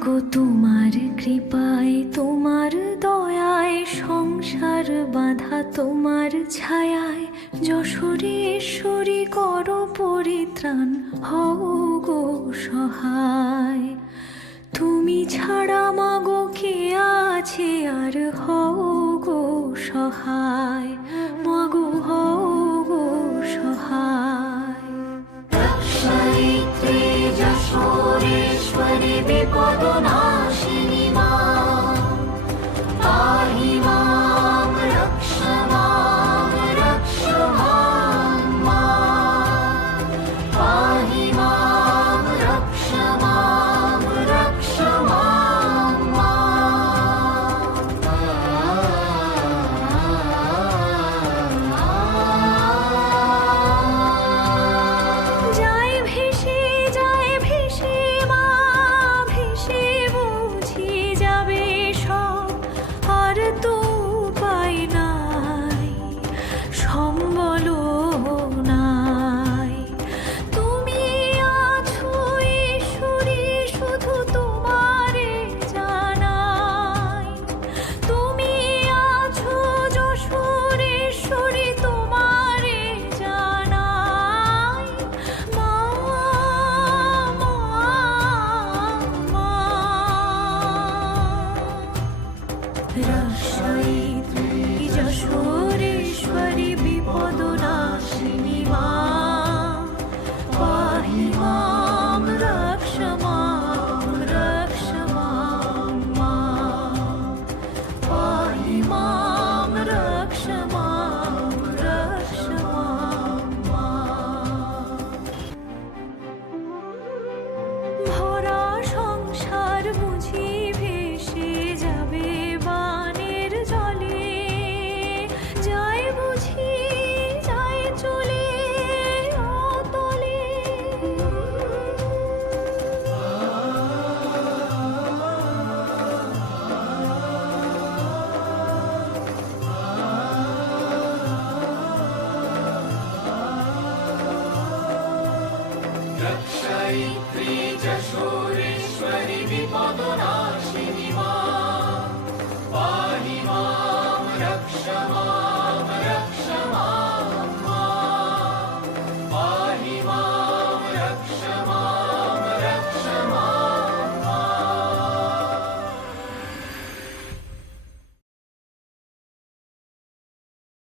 মাগো তোমার কৃপায় তোমার দয়ায় সংসার বাঁধা তোমার ছায়ায় যশোরেশ্বরী করো পরিত্রাণ হও গো সহায়। তুমি ছাড়া মাগো কে আছে আর হও গো সহায়, মাগো হও গো সহায়। রক্ষয়িত্রী যশোরেশ্বরী বিপদনাশিনী মা, পাহি মাং রক্ষ মাং মা, পাহি মাং রক্ষ মাং মা। যায় ভেসে মা, ভেসে বুঝি যাবে সব, আর তো উপায় নাই। সম্বল